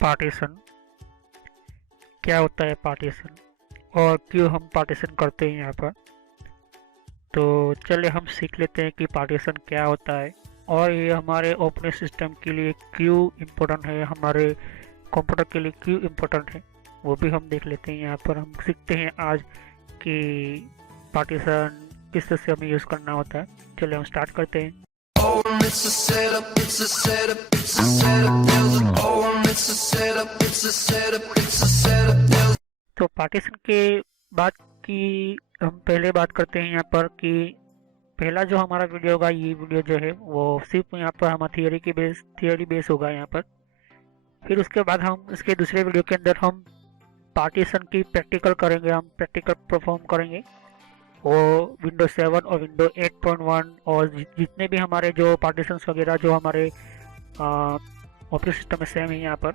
Partition क्या होता है। पार्टीशन और क्यों हम पार्टीशन करते हैं यहाँ पर। तो चलिए हम सीख लेते हैं कि पार्टीशन क्या होता है और ये हमारे ऑपरेटिंग सिस्टम के लिए क्यों इम्पोर्टेंट है, हमारे कंप्यूटर के लिए क्यों इम्पोर्टेंट है, वो भी हम देख लेते हैं। यहाँ पर हम सीखते हैं आज कि पार्टीशन किस तरह से हमें यूज़ करना होता है। चलिए हम स्टार्ट करते हैं। Oh, it's a setup, it's a setup, it's a setup, there's a it's a setup, it's a setup, it's a setup, there's तो पार्टीशन के बाद की हम पहले बात करते हैं यहाँ पर कि पहला जो हमारा वीडियो होगा, ये वीडियो जो है वो सिर्फ यहाँ पर हमारा थियरी बेस होगा यहाँ पर। फिर उसके बाद हम इसके दूसरे वीडियो के अंदर हम पार्टीशन की प्रैक्टिकल करेंगे, हम प्रैक्टिकल परफॉर्म करेंगे। वो विंडो 7 और विंडो 8.1 और जितने भी हमारे जो पार्टीशंस वगैरह जो हमारे ऑपरेटिंग सिस्टम में सेम है यहाँ पर।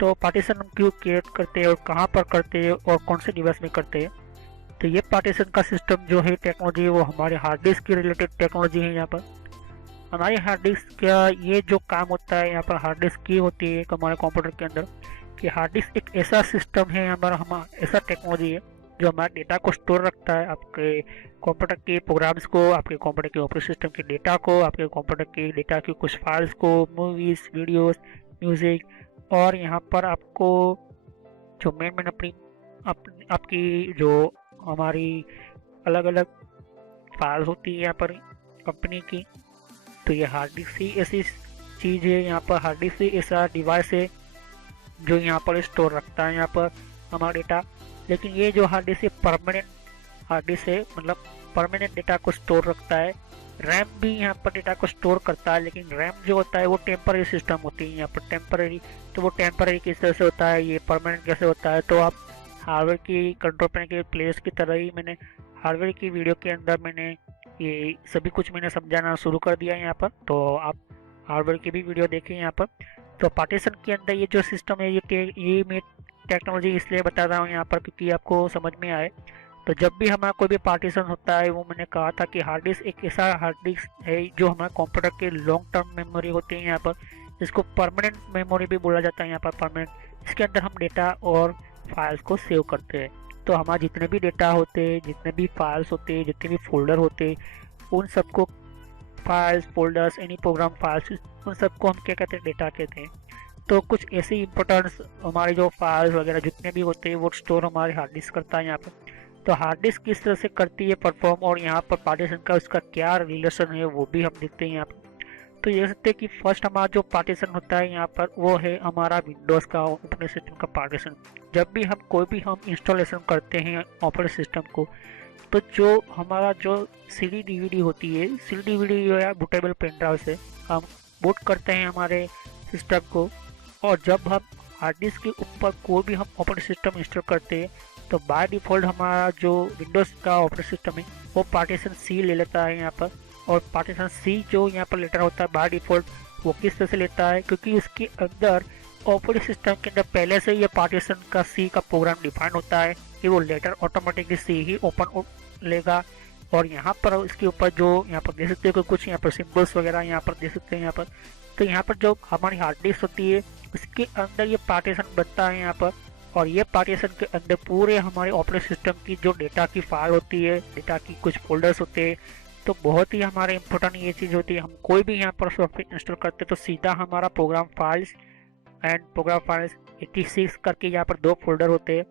तो पार्टीशन हम क्यों क्रिएट करते हैं और कहाँ पर करते हैं और कौन से डिवाइस में करते हैं। तो ये पार्टीशन का सिस्टम जो है टेक्नोलॉजी, वो हमारे हार्ड डिस्क की रिलेटेड टेक्नोलॉजी है। यहाँ पर हमारे हार्ड डिस्क का ये जो काम होता है, यहाँ पर हार्ड डिस्क की होती है हमारे कंप्यूटर के अंदर कि हार्ड डिस्क एक ऐसा सिस्टम है, हमारा ऐसा टेक्नोलॉजी है जो हमारे डेटा को स्टोर रखता है, आपके कंप्यूटर के प्रोग्राम्स को, आपके कंप्यूटर के ऑपरेटिंग सिस्टम के डेटा को, आपके कंप्यूटर के डेटा की कुछ फाइल्स को, मूवीज़, वीडियोस, म्यूज़िक। और यहाँ पर आपको जो मेन आपकी जो हमारी अलग अलग फाइल्स होती है यहाँ पर कंपनी की। तो ये हार्ड डिस्क ही ऐसी चीज़ है, यहाँ पर हार्ड डिस्क ही ऐसा डिवाइस है जो यहाँ पर स्टोर रखता है यहाँ पर हमारा डेटा। लेकिन ये जो हार्ड डिस्क है परमानेंट हार्ड डिस्क है, मतलब परमानेंट डेटा को स्टोर रखता है। रैम भी यहाँ पर डेटा को स्टोर करता है, लेकिन रैम जो होता है वो टेम्पररी सिस्टम होती है यहाँ पर, टेम्पररी। तो वो टेम्पररी किस तरह से होता है, ये परमानेंट कैसे होता है। तो आप हार्डवेयर की कंट्रोल पैनल के प्लेस की तरह ही मैंने हार्डवेयर की वीडियो के अंदर मैंने ये सभी कुछ मैंने समझाना शुरू कर दिया यहाँ पर। तो आप हार्डवेयर की भी वीडियो देखें यहाँ पर। तो पार्टीशन के अंदर ये जो सिस्टम है, ये मैं टेक्नोलॉजी इसलिए बता रहा हूँ यहाँ पर क्योंकि आपको समझ में आए। तो जब भी हमारा कोई भी पार्टीशन होता है, वो मैंने कहा था कि हार्ड डिस्क एक ऐसा हार्ड डिस्क है जो हमारे कंप्यूटर के लॉन्ग टर्म मेमोरी होती है यहाँ पर, जिसको परमानेंट मेमोरी भी बोला जाता है यहाँ पर, परमानेंट। इसके अंदर हम डेटा और फाइल्स को सेव करते हैं। तो हमारे जितने भी डेटा होते हैं, जितने भी फाइल्स होते हैं, जितने भी फोल्डर होते हैं, उन सबको files, folders, any program files, उन सबको हम क्या कहते हैं, डेटा कहते हैं। तो कुछ ऐसी इंपॉर्टेंस हमारे जो फाइल्स वगैरह जितने भी होते हैं वो स्टोर हमारे हार्ड डिस्क करता है यहाँ पर। तो हार्ड डिस्क किस तरह से करती है परफॉर्म और यहाँ पर पार्टीशन का उसका क्या रिलेशन है, वो भी हम देखते हैं यहाँ पर। तो ये सकते हैं कि फर्स्ट हमारा जो पार्टीशन होता है यहाँ पर वो है हमारा विंडोज़ का ऑपरेटिंग सिस्टम का पार्टीशन। जब भी हम कोई भी हम इंस्टॉलेशन करते हैं ऑपरेटिंग सिस्टम को, तो जो हमारा जो CD DVD होती है, CD DVD या बूटेबल पेन ड्राइव से हम बूट करते हैं हमारे सिस्टम को। और जब हम हार्ड डिस्क के ऊपर कोई भी हम ऑपरेटिंग सिस्टम इंस्टॉल करते हैं, तो बाय डिफ़ॉल्ट हमारा जो विंडोज़ का ऑपरेटिंग सिस्टम है वो पार्टीशन C ले लेता है यहाँ पर। और पार्टीशन C जो यहाँ पर लेटर होता है बाय डिफ़ॉल्ट, वो किस तरह से लेता है, क्योंकि उसके अंदर ऑपरेटिंग सिस्टम के अंदर पहले से ये पार्टीशन का C का प्रोग्राम डिफाइन होता है कि वो लेटर ऑटोमेटिकली C ही ओपन लेगा। और यहाँ पर इसके ऊपर जो यहाँ पर दे सकते हो कुछ यहाँ पर सिंबल्स वगैरह यहाँ पर दे सकते हैं यहाँ पर। तो यहाँ पर जो हमारी हार्ड डिस्क होती है उसके अंदर ये पार्टीशन बनता है यहाँ पर। और ये पार्टीशन के अंदर पूरे हमारे ऑपरेटिंग सिस्टम की जो डेटा की फाइल होती है, डेटा की कुछ फोल्डर्स होते हैं। तो बहुत ही हमारे इम्पोर्टेंट ये चीज़ होती है, हम कोई भी यहाँ पर सॉफ्टवेयर इंस्टॉल करते हैं तो सीधा हमारा program files and program files 86 करके यहाँ पर 2 फोल्डर होते हैं।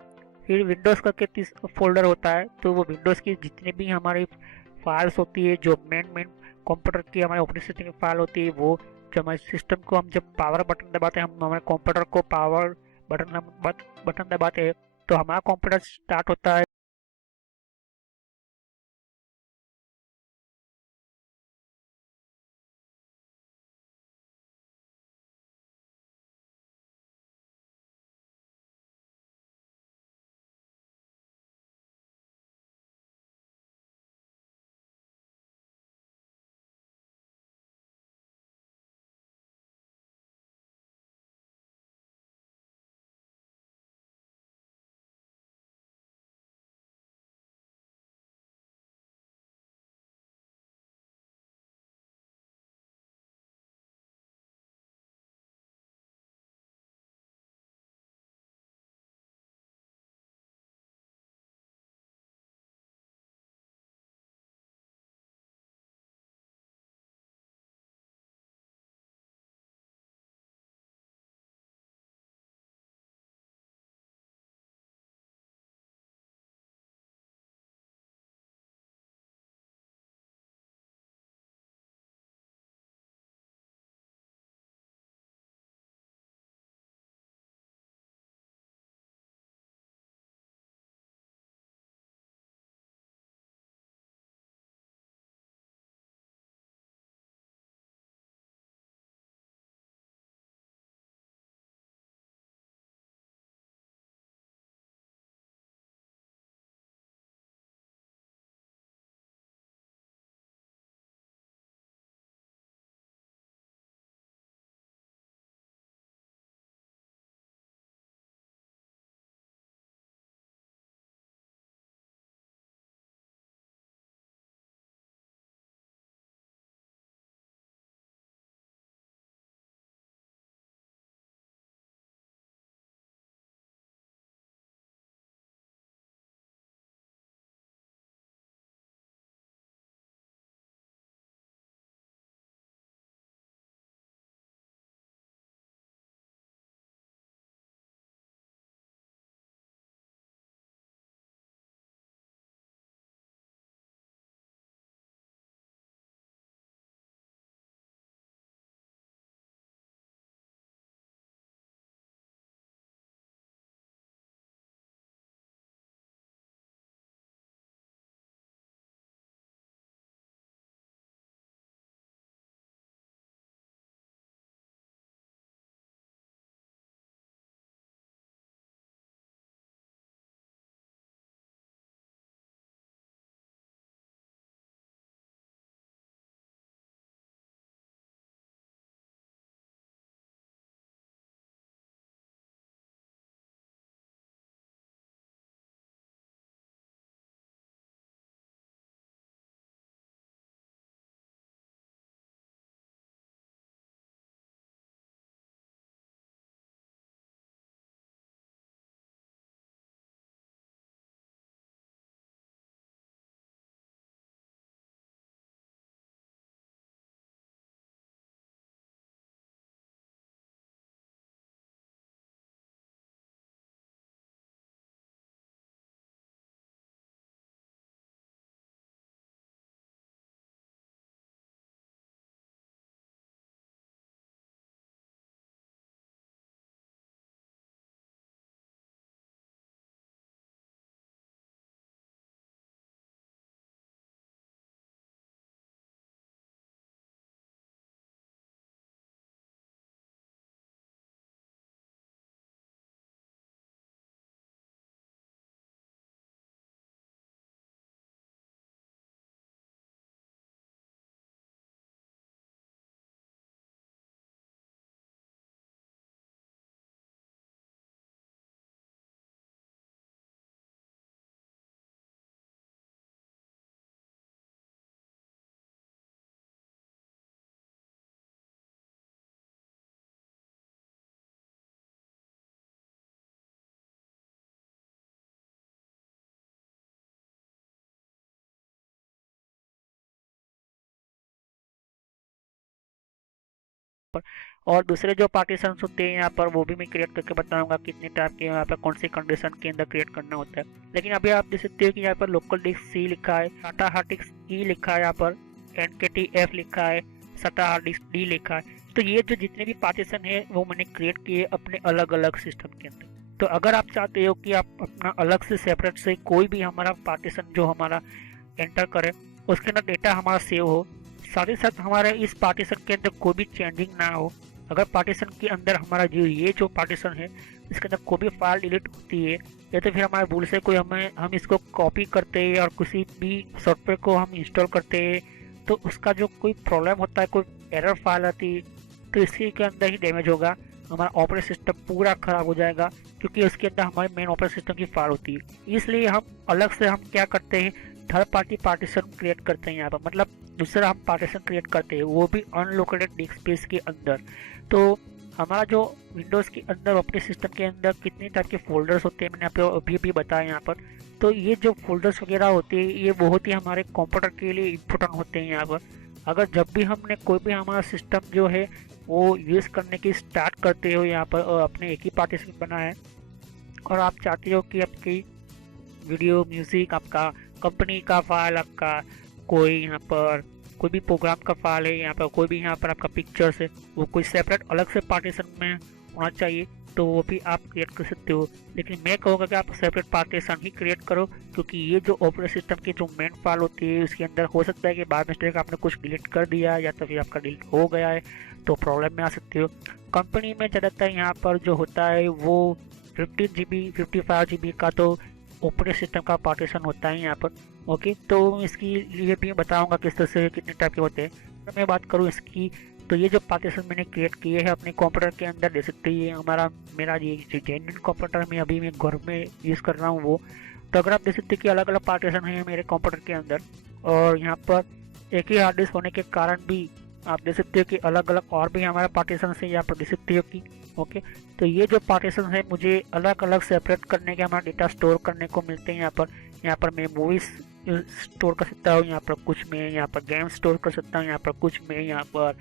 फिर विंडोज़ करके 30 फोल्डर होता है। तो वो विंडोज़ की जितनी भी हमारी फाइल्स होती है, जो मेन कंप्यूटर की हमारे ऑपरेटिंग सिस्टम की फाइल होती है, वो जो हमारे सिस्टम को हम जब पावर बटन दबाते हैं, हम हमारे कंप्यूटर को पावर बटन दबाते हैं तो हमारा कंप्यूटर स्टार्ट होता है। पर। और दूसरे जो पार्टीशन होते हैं यहाँ पर वो भी मैं क्रिएट करके बताऊंगा कितने टाइप के यहाँ पर कौन सी कंडीशन के अंदर क्रिएट करना होता है। लेकिन अभी आप देख सकते हो कि यहाँ पर लोकल डिस्क सी लिखा है, SATA हार्ड डिस्क ई लिखा है, यहाँ पर NKTF लिखा है, SATA हार्ड डिस्क डी लिखा है। तो ये जो जितने भी पार्टीशन है वो मैंने क्रिएट किए अपने अलग अलग सिस्टम के अंदर। तो अगर आप चाहते हो कि आप अपना अलग से सेपरेट से कोई भी हमारा पार्टीशन जो हमारा एंटर करे उसके अंदर डेटा हमारा सेव हो, साथ ही साथ हमारे इस पार्टीशन के अंदर कोई भी चेंजिंग ना हो, अगर पार्टीशन के अंदर हमारा जो पार्टीशन है इसके अंदर कोई भी फाइल डिलीट होती है या तो फिर हमारे भूल से कोई हम इसको कॉपी करते हैं और किसी भी सॉफ्टवेयर को हम इंस्टॉल करते हैं तो उसका जो कोई प्रॉब्लम होता है, कोई एरर फाइल आती है तो इसी के अंदर ही डैमेज होगा, हमारा ऑपरेटिंग सिस्टम पूरा खराब हो जाएगा क्योंकि उसके अंदर हमारे मेन ऑपरेटिंग सिस्टम की फाइल होती है। इसलिए हम अलग से हम क्या करते हैं, थर्ड पार्टी पार्टीशन क्रिएट करते हैं यहाँ पर, मतलब दूसरा हम पार्टीशन क्रिएट करते हैं वो भी अनलोकेटेड डिस्क स्पेस के अंदर। तो हमारा जो विंडोज़ के अंदर ऑपरेटिंग सिस्टम के अंदर कितने टाइप के फोल्डर्स होते हैं मैंने आपको अभी बताया यहाँ पर। तो ये जो फोल्डर्स वगैरह होते हैं ये बहुत ही हमारे कंप्यूटर के लिए इम्पोर्टेंट होते हैं यहाँ पर। अगर जब भी हमने कोई भी हमारा सिस्टम जो है वो यूज़ करने की स्टार्ट करते हो यहाँ पर और अपने एक ही पार्टीशन बना है और आप चाहते हो कि आपकी वीडियो म्यूज़िक आपका कंपनी का फाइल, आपका कोई यहाँ पर कोई भी प्रोग्राम का फाइल है, यहाँ पर कोई भी यहाँ पर आपका पिक्चर्स है वो कोई सेपरेट अलग से पार्टीशन में होना चाहिए तो वो भी आप क्रिएट कर सकते हो। लेकिन मैं कहूँगा कि आप सेपरेट पार्टीशन ही क्रिएट करो क्योंकि ये जो ऑपरेटिंग सिस्टम की जो मेन फाइल होती है उसके अंदर हो सकता है कि बाय मिस्टेक आपने कुछ डिलीट कर दिया या तो फिर आपका डिलीट हो गया है तो प्रॉब्लम में आ सकते हो। कंपनी में ज़्यादातर यहाँ पर जो होता है वो 15 GB 55 GB का तो ऑपरेटिंग सिस्टम का पार्टीशन होता है यहाँ पर। ओके, तो इसकी लिए भी बताऊंगा किस तरह से कितने टाइप के होते हैं। तो मैं बात करूँ इसकी तो ये जो पार्टीशन मैंने क्रिएट किए हैं अपने कंप्यूटर के अंदर दे सकते हैं। मेरा ये जेन्युइन कंप्यूटर में अभी मैं घर में यूज़ कर रहा हूँ वो, तो अगर आप देख सकते हैं कि अलग अलग पार्टीशन है मेरे कंप्यूटर के अंदर और यहाँ पर एक ही हार्ड डिस्क होने के कारण भी आप देख सकते हो कि अलग अलग और भी हमारा पार्टीशन है यहाँ पर देख सकते हो कि ओके। तो ये जो पार्टीशन है मुझे अलग अलग सेपरेट करने के हमारा डेटा स्टोर करने को मिलते हैं यहाँ पर मैं मूवीज़ स्टोर कर सकता हूँ, यहाँ पर कुछ मैं यहाँ पर गेम स्टोर कर सकता हूँ, यहाँ पर कुछ मैं यहाँ पर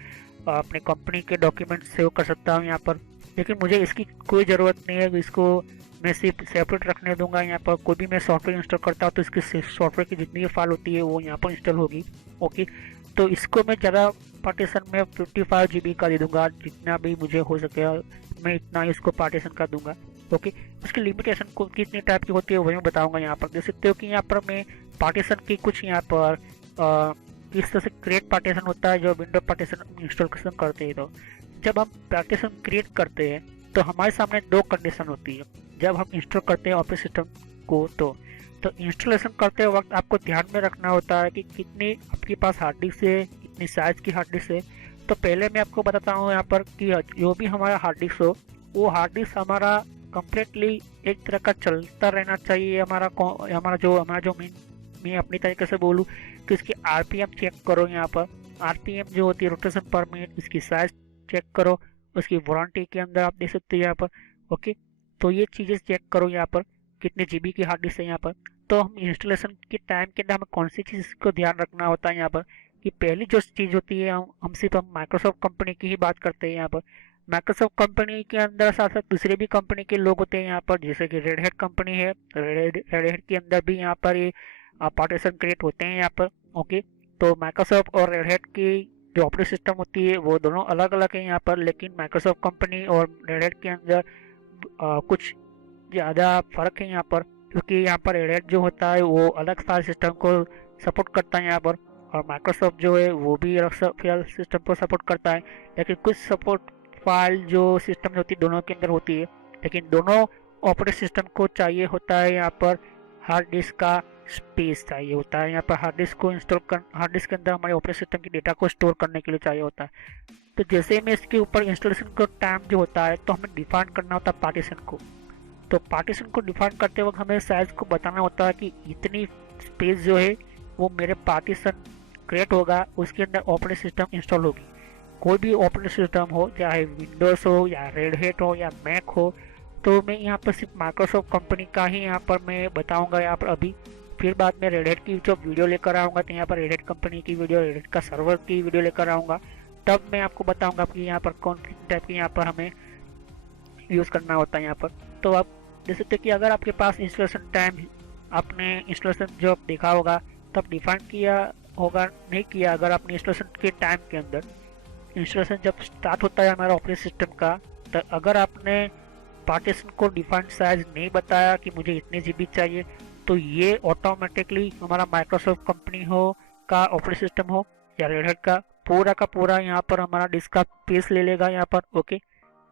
अपने कंपनी के डॉक्यूमेंट सेव कर सकता हूँ यहाँ पर। लेकिन मुझे इसकी कोई ज़रूरत नहीं है, इसको मैं सिर्फ सेपरेट रखने दूंगा। यहाँ पर कोई भी मैं सॉफ्टवेयर इंस्टॉल करता हूँ तो इसकी सॉफ्टवेयर की जितनी भी फाइल होती है वो यहाँ पर इंस्टॉल होगी। ओके, तो इसको मैं ज़्यादा पार्टीशन में 55 GB का दे दूंगा, जितना भी मुझे हो सके मैं इतना इसको पार्टीशन कर दूंगा। ओके, उसकी लिमिटेशन को कितनी टाइप की होती है वही मैं बताऊंगा। यहाँ पर देख सकते हो कि यहाँ पर मैं पार्टीशन की कुछ यहाँ पर इस तरह से क्रिएट पार्टीशन होता है जो विंडो पार्टीशन इंस्टॉलेशन करते हैं। तो जब हम पार्टीशन क्रिएट करते हैं तो हमारे सामने दो कंडीशन होती है जब हम इंस्टॉल करते हैं ऑपरेटिंग सिस्टम को। तो इंस्टॉलेशन करते वक्त आपको ध्यान में रखना होता है कि कितनी आपके पास हार्ड डिस्क है, कितनी साइज की हार्ड डिस्क है। तो पहले मैं आपको बताता हूँ यहाँ पर कि जो भी हमारा हार्ड डिस्क हो वो हार्ड डिस्क हमारा कम्प्लीटली एक तरह का चलता रहना चाहिए। हमारा जो मैं अपनी तरीके से बोलूँ तो इसकी RPM चेक करो। यहाँ पर RPM जो होती है रोटेशन पर मिनट, इसकी साइज चेक करो, उसकी वारंटी के अंदर आप देख सकते हो यहाँ पर। ओके, तो ये चीज़ें चेक करो यहाँ पर कितने GB की हार्ड डिस्क है यहाँ पर। तो हम इंस्टॉलेशन के टाइम के अंदर हमें कौन सी चीज़ को ध्यान रखना होता है यहाँ पर कि पहली जो चीज़ होती है हम सिर्फ माइक्रोसॉफ्ट कंपनी की ही बात करते हैं यहाँ पर। माइक्रोसॉफ्ट कंपनी के अंदर साथ साथ दूसरे भी कंपनी के लोग होते हैं यहाँ पर, जैसे कि रेड हैट कंपनी है, रेड हैट के अंदर भी यहाँ पर ये पार्टीशन क्रिएट होते हैं यहाँ पर। ओके, तो माइक्रोसॉफ्ट और रेड हैट की जो ऑपरेटिंग सिस्टम होती है वो दोनों अलग अलग है यहाँ पर, लेकिन माइक्रोसॉफ्ट कंपनी और रेड हैट के अंदर कुछ ज़्यादा फर्क है यहाँ पर, क्योंकि यहाँ पर रेड हैट जो होता है वो अलग फाइल सिस्टम को सपोर्ट करता है यहाँ पर, और माइक्रोसॉफ्ट जो है वो भी अलग फाइल सिस्टम को सपोर्ट करता है। लेकिन कुछ सपोर्ट फाइल जो सिस्टम होती है दोनों के अंदर होती है, लेकिन दोनों ऑपरेटिंग सिस्टम को चाहिए होता है यहाँ पर हार्ड डिस्क का स्पेस चाहिए होता है। यहाँ पर हार्ड डिस्क के अंदर हमारे ऑपरेटिंग सिस्टम की डेटा को स्टोर करने के लिए चाहिए होता है। तो जैसे में इसके ऊपर इंस्टॉलेशन का टाइम जो होता है तो हमें डिफाइन करना होता है पार्टीशन को। तो पार्टीशन को डिफाइन करते वक्त हमें साइज को बताना होता है कि इतनी स्पेस जो है वो मेरे पार्टीशन क्रिएट होगा, उसके अंदर ऑपरेटिंग सिस्टम इंस्टॉल होगी। कोई भी ऑपरेटिंग सिस्टम हो, चाहे विंडोज़ हो या रेड हैट हो या मैक हो, तो मैं यहाँ पर सिर्फ माइक्रोसॉफ्ट कंपनी का ही यहाँ पर मैं बताऊँगा यहाँ पर अभी। फिर बाद में रेड हैट की जो वीडियो लेकर आऊँगा तो यहाँ पर रेड हैट कंपनी की वीडियो, रेड हैट का सर्वर की वीडियो लेकर आऊँगा। तब मैं आपको बताऊंगा कि यहाँ पर कौन सी टाइप की यहाँ पर हमें यूज़ करना होता है यहाँ पर। तो आप देख सकते हैं कि अगर आपके पास इंस्टॉलेशन टाइम, आपने इंस्टॉलेशन जो देखा होगा तब डिफाइन किया होगा, नहीं किया, अगर आपने इंस्टॉलेशन के टाइम के अंदर, इंस्टॉलेशन जब स्टार्ट होता है हमारा ऑपरेटिंग सिस्टम का, तो अगर आपने पार्टीशन को डिफाइंड साइज नहीं बताया कि मुझे इतने जीबी चाहिए, तो ये ऑटोमेटिकली हमारा माइक्रोसॉफ्ट कंपनी हो का ऑपरेटिंग सिस्टम हो या रेड हैट का पूरा यहाँ पर हमारा डिस्क का स्पेस ले लेगा यहाँ पर। ओके,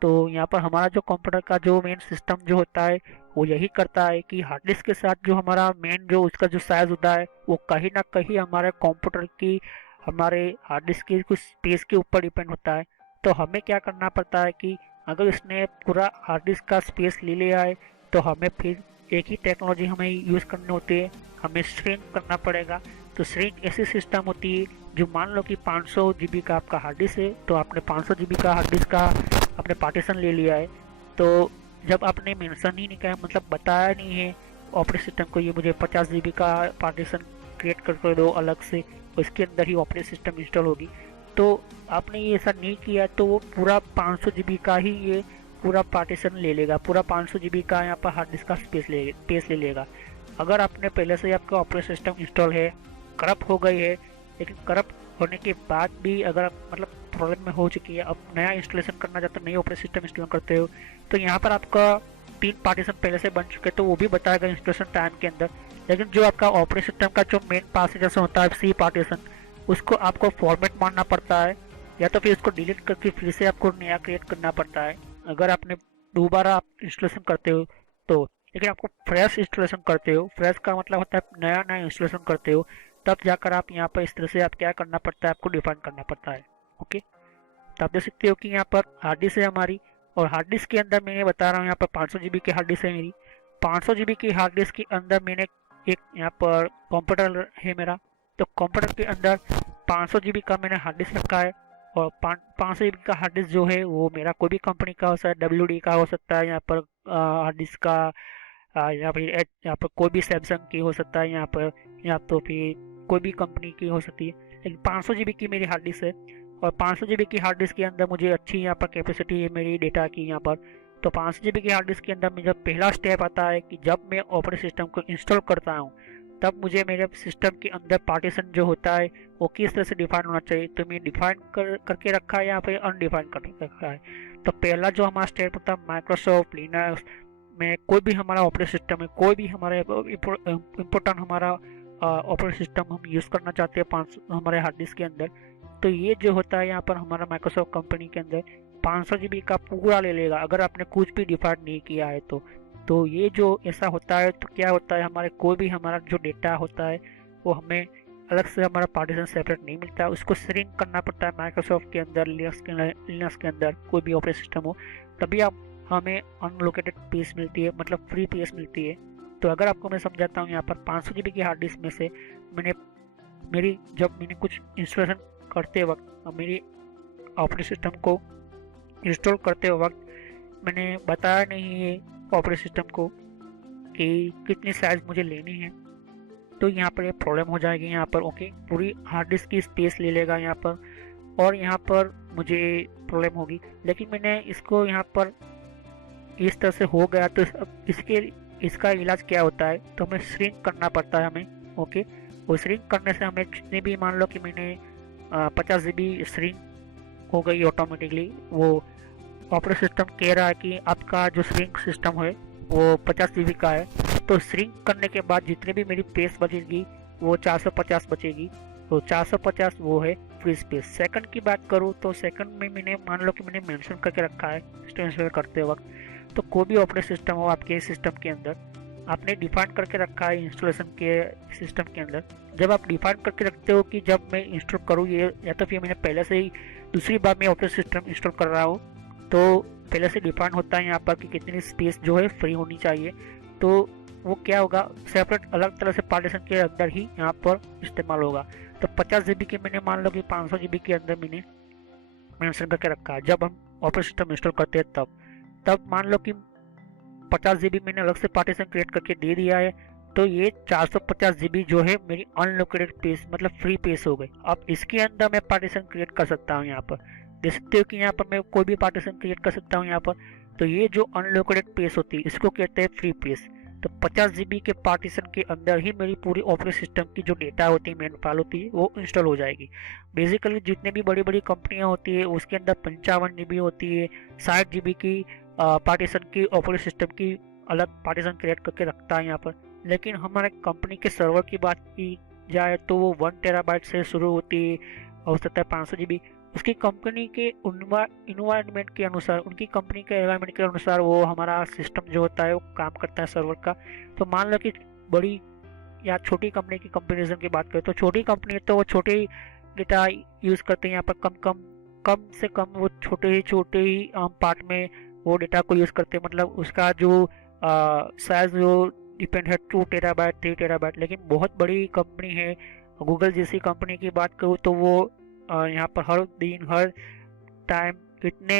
तो यहाँ पर हमारा जो कंप्यूटर का जो मेन सिस्टम जो होता है वो यही करता है कि हार्ड डिस्क के साथ जो हमारा मेन जो उसका जो साइज होता है वो कहीं ना कहीं हमारे कंप्यूटर की, हमारे हार्ड डिस्क की कुछ स्पेस के ऊपर डिपेंड होता है। तो हमें क्या करना पड़ता है कि अगर इसने पूरा हार्ड डिस्क का स्पेस ले लिया है तो हमें फिर एक ही टेक्नोलॉजी हमें यूज़ करनी होती है, हमें श्रिंक करना पड़ेगा। तो श्रिंक ऐसी सिस्टम होती है जो मान लो कि 500 जीबी का आपका हार्ड डिस्क है, तो आपने 500 जीबी का हार्ड डिस्क का आपने पार्टीशन ले लिया है, तो जब आपने मेंशन ही नहीं किया, मतलब बताया नहीं है ऑपरेटिंग सिस्टम को ये मुझे 50 जीबी का पार्टीशन क्रिएट करके दो अलग से, उसके अंदर ही ऑपरेटिंग सिस्टम इंस्टॉल होगी, तो आपने ये ऐसा नहीं किया तो वो पूरा 500 जीबी का ही ये पूरा पार्टीशन ले लेगा, पूरा 500 जीबी का यहाँ पर हार्ड डिस्क का स्पेस ले लेगा। अगर आपने पहले से आपका ऑपरेटिंग सिस्टम इंस्टॉल है, करप्ट हो गई है, लेकिन करप्ट होने के बाद भी अगर आप मतलब प्रॉब्लम में हो चुकी है, अब नया इंस्टॉलेशन करना चाहते हो, नई ऑपरेटिंग सिस्टम इंस्टॉल करते हो, तो यहाँ पर आपका 3 पार्टीशन पहले से बन चुके हैं, तो वो भी बताएगा इंस्टॉलेशन टाइम के अंदर। लेकिन जो आपका ऑपरेटिंग सिस्टम का जो मेन पार्ट जैसे होता है सी पार्टीशन, उसको आपको फॉर्मेट मारना पड़ता है या तो फिर उसको डिलीट करके फिर से आपको नया क्रिएट करना पड़ता है अगर आपने दोबारा आप इंस्टॉलेशन करते हो तो। लेकिन आपको फ्रेश इंस्टॉलेशन करते हो, फ्रेश का मतलब होता है नया नया इंस्टॉलेशन करते हो, तब जाकर आप यहाँ पर इस तरह से आप क्या करना पड़ता है, आपको डिफाइन करना पड़ता है। ओके, तो आप देख सकते हो कि यहाँ पर हार्ड डिस्क है हमारी, और हार्ड डिस्क के अंदर मैं बता रहा हूँ यहाँ पर 500 जीबी की हार्ड डिस्क है मेरी। 500 जीबी की हार्ड डिस्क के अंदर मैंने एक यहाँ पर कंप्यूटर है मेरा, तो कंप्यूटर के अंदर 500 जीबी का मैंने हार्ड डिस्क रखा है, और 500 जीबी का हार्ड डिस्क जो है वो मेरा कोई भी कंपनी का हो सकता है, WD का हो सकता है यहाँ पर हार्ड डिस्क का, या फिर यहाँ पर कोई भी सैमसंग की हो सकता है यहाँ पर, या तो फिर कोई भी कंपनी की हो सकती है, लेकिन 500 जीबी की मेरी हार्ड डिस्क है। और 500 जीबी की हार्ड डिस्क के अंदर मुझे अच्छी यहाँ पर कैपेसिटी है मेरी डेटा की यहाँ पर। तो 500 जीबी की हार्ड डिस्क के अंदर जब पहला स्टेप आता है कि जब मैं ऑपरेटिंग सिस्टम को इंस्टॉल करता हूँ, तब मुझे मेरे सिस्टम के अंदर पार्टीशन जो होता है वो किस तरह से डिफाइन होना चाहिए, तो मैं डिफाइन करके रखा है या फिर अनडिफाइन कर रखा है। तो पहला जो हमारा स्टेप होता है माइक्रोसॉफ्ट लिनक्स में कोई भी हमारा ऑपरेटिंग सिस्टम है, कोई भी हमारा इम्पोर्टेंट हमारा ऑपरेटिंग सिस्टम हम यूज़ करना चाहते हैं हमारे हार्ड डिस्क के अंदर, तो ये जो होता है यहाँ पर हमारा माइक्रोसॉफ्ट कंपनी के अंदर 500 जीबी का पूरा ले लेगा अगर आपने कुछ भी डिफाइन नहीं किया है तो ये जो ऐसा होता है तो क्या होता है, हमारे कोई भी हमारा जो डेटा होता है वो हमें अलग से हमारा पार्टीशन सेपरेट नहीं मिलता है, उसको श्रिंक करना पड़ता है माइक्रोसॉफ्ट के अंदर, लिनक्स के अंदर कोई भी ऑपरेटिंग सिस्टम हो, तभी आप हमें अनलोकेटेड पीस मिलती है, मतलब फ्री पीस मिलती है। तो अगर आपको मैं समझाता हूँ यहाँ पर 500 जीबी की हार्ड डिस्क में से जब मैंने कुछ इंस्टॉलेशन करते वक्त, मेरी ऑपरेटिंग सिस्टम को इंस्टॉल करते वक्त मैंने बताया नहीं है ऑपरेटिंग सिस्टम को कि कितनी साइज़ मुझे लेनी है, तो यहाँ पर ये प्रॉब्लम हो जाएगी यहाँ पर। ओके, पूरी हार्ड डिस्क की स्पेस ले लेगा यहाँ पर, और यहाँ पर मुझे प्रॉब्लम होगी। लेकिन मैंने इसको यहाँ पर इस तरह से हो गया, तो इसका इलाज क्या होता है, तो हमें श्रिंक करना पड़ता है हमें। ओके, वो श्रिंक करने से हमें जितने भी, मान लो कि मैंने 50 जीबी श्रिंक हो गई ऑटोमेटिकली, वो ऑपरेटिंग सिस्टम कह रहा है कि आपका जो श्रिंक सिस्टम है वो 50 जीबी का है, तो श्रिंक करने के बाद जितनी भी मेरी स्पेस बचेगी वो 450 बचेगी, तो 450 वो है फ्री स्पेस। सेकंड की बात करूँ तो सेकंड में मैंने मान लो कि मैंने मेंशन करके रखा है इंस्टॉल करते वक्त, तो कोई भी ऑपरेटिंग सिस्टम हो आपके सिस्टम के अंदर आपने डिफाइन करके रखा है इंस्टॉलेशन के सिस्टम के अंदर, जब आप डिफाइन करके रखते हो कि जब मैं इंस्टॉल करूँ ये, या तो फिर मैंने पहले से ही दूसरी बार मैं ऑपरेटिंग सिस्टम इंस्टॉल कर रहा हूँ, तो पहले से डिफाइन होता है यहाँ पर कि कितनी स्पेस जो है फ्री होनी चाहिए, तो वो क्या होगा, सेपरेट अलग तरह से पार्टीशन के अंदर ही यहाँ पर इस्तेमाल होगा। तो 50 जीबी की मैंने मान लो कि 500 जीबी के अंदर मैंने मेंशन करके रखा है, जब हम ऑपरेटिंग सिस्टम इंस्टॉल करते हैं तब मान लो कि 50 जीबी मैंने अलग से पार्टीशन क्रिएट करके दे दिया है, तो ये 450 GB जो है मेरी अनलोकेटेड पेज मतलब फ्री पेज हो गई। अब इसके अंदर मैं पार्टीशन क्रिएट कर सकता हूँ। यहाँ पर देख सकते हो कि यहाँ पर मैं कोई भी पार्टीशन क्रिएट कर सकता हूँ यहाँ पर। तो ये जो अनलोकेटेड पेज होती है इसको कहते हैं फ्री पेज। तो 50 GB के पार्टीशन के अंदर ही मेरी पूरी ऑपरेटिंग सिस्टम की जो डेटा होती है, मेन फाइल होती है, वो इंस्टॉल हो जाएगी। बेसिकली जितने भी बड़ी बड़ी कंपनियां होती है उसके अंदर 55 GB होती है, 60 GB की पार्टीशन की ऑपरेटिंग सिस्टम की अलग पार्टीशन क्रिएट करके रखता है यहाँ पर। लेकिन हमारे कंपनी के सर्वर की बात की जाए तो वो 1 TB से शुरू होती है और सकता है 500 GB। उसकी कंपनी के इन्वायरमेंट के अनुसार, उनकी कंपनी के एनवायरमेंट के अनुसार वो हमारा सिस्टम जो होता है वो काम करता है सर्वर का। तो मान लो कि बड़ी या छोटी कंपनी की कंपेरिजन की बात करें तो छोटी कंपनी है तो वो छोटे डेटा यूज़ करते हैं। यहाँ पर कम से कम वो छोटे ही पार्ट में वो डेटा को यूज़ करते हैं। मतलब उसका जो साइज जो डिपेंड है 2 TB 3 TB। लेकिन बहुत बड़ी कंपनी है, गूगल जैसी कंपनी की बात करूँ तो वो यहाँ पर हर दिन हर टाइम कितने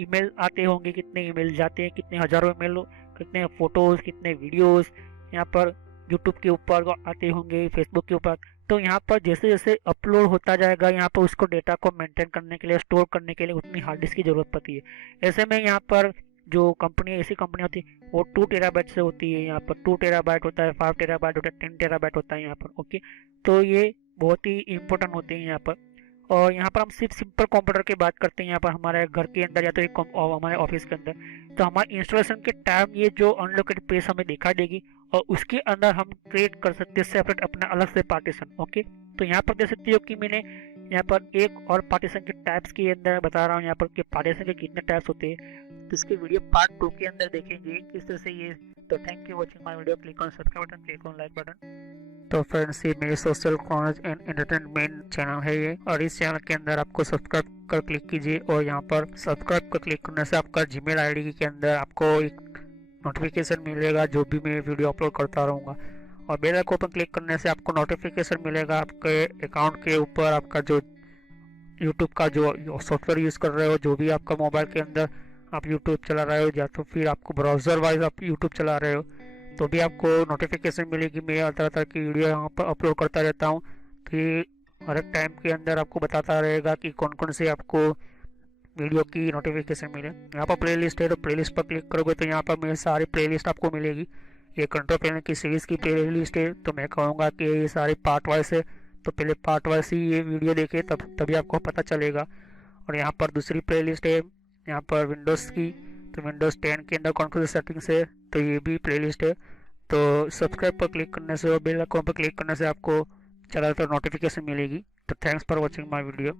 ईमेल आते होंगे, कितने ईमेल जाते हैं, कितने हज़ारों ईमेल, कितने फ़ोटोज़, कितने वीडियोज़ यहाँ पर यूट्यूब के ऊपर आते होंगे, फेसबुक के ऊपर। तो यहाँ पर जैसे जैसे अपलोड होता जाएगा यहाँ पर उसको डेटा को मेंटेन करने के लिए, स्टोर करने के लिए उतनी हार्ड डिस्क की ज़रूरत पड़ती है। ऐसे में यहाँ पर जो कंपनी ऐसी कंपनी होती है वो 2 TB से होती है। यहाँ पर 2 TB होता है, 5 TB होता है, 10 TB होता है यहाँ पर। ओके, तो ये बहुत ही इम्पोर्टेंट होते हैं यहाँ पर। और यहाँ पर हम सिर्फ सिंपल कंप्यूटर की बात करते हैं यहाँ पर हमारे घर के अंदर या तो हमारे ऑफिस के अंदर। तो हमारे इंस्टॉलेशन के टाइम ये जो अनलोकेटेड पेज हमें दिखा देगी और उसके अंदर हम क्रिएट कर सकते हैं सेपरेट अपना अलग से पार्टीशन। ओके, तो यहाँ पर देख सकते हो कि मैंने यहाँ पर एक और पार्टीशन के टाइप्स के अंदर बता रहा हूँ यहाँ पर कि पार्टीशन के कितने टाइप्स होते हैं। तो इसके वीडियो पार्ट 2 के अंदर देखेंगे किस तरह से ये। तो thank you watching my video. Click on subscribe button, click on like button. तो फ्रेंड्स ये मेरे social knowledge and entertainment channel है ये, और इस चैनल के अंदर आपको सब्सक्राइब कर क्लिक कीजिए और यहाँ पर सब्सक्राइब कर क्लिक करने से आपका जीमेल आईडी के अंदर आपको एक नोटिफिकेशन मिलेगा जो भी मैं वीडियो अपलोड करता रहूँगा। और बेल आइकन पर क्लिक करने से आपको नोटिफिकेशन मिलेगा आपके अकाउंट के ऊपर। आपका जो यूट्यूब का जो सॉफ्टवेयर यूज़ कर रहे हो, जो भी आपका मोबाइल के अंदर आप यूट्यूब चला रहे हो या तो फिर आपको ब्राउज़र वाइज आप यूट्यूब चला रहे हो, तो भी आपको नोटिफिकेशन मिलेगी। मैं तरह तरह की वीडियो यहाँ पर अपलोड करता रहता हूँ। तो ये हर एक टाइम के अंदर आपको बताता रहेगा कि कौन कौन से आपको वीडियो की नोटिफिकेशन मिले। यहाँ पर प्लेलिस्ट है, तो प्लेलिस्ट पर क्लिक करोगे तो यहाँ पर मेरी सारी प्लेलिस्ट आपको मिलेगी। ये कंट्रोल पैनल की सीरीज़ की प्लेलिस्ट है, तो मैं कहूँगा कि ये सारी पार्ट वाइज है, तो पहले पार्ट वाइज ही ये वीडियो देखे तभी आपको पता चलेगा। और यहाँ पर दूसरी प्लेलिस्ट है यहाँ पर विंडोज़ की, तो विंडोज़ 10 के अंदर कौन कौन सी सेटिंग्स है, तो ये भी प्लेलिस्ट है। तो सब्सक्राइब पर क्लिक करने से और बेल आइकन पर क्लिक करने से आपको ज़्यादातर नोटिफिकेशन मिलेगी। तो thanks for watching my video.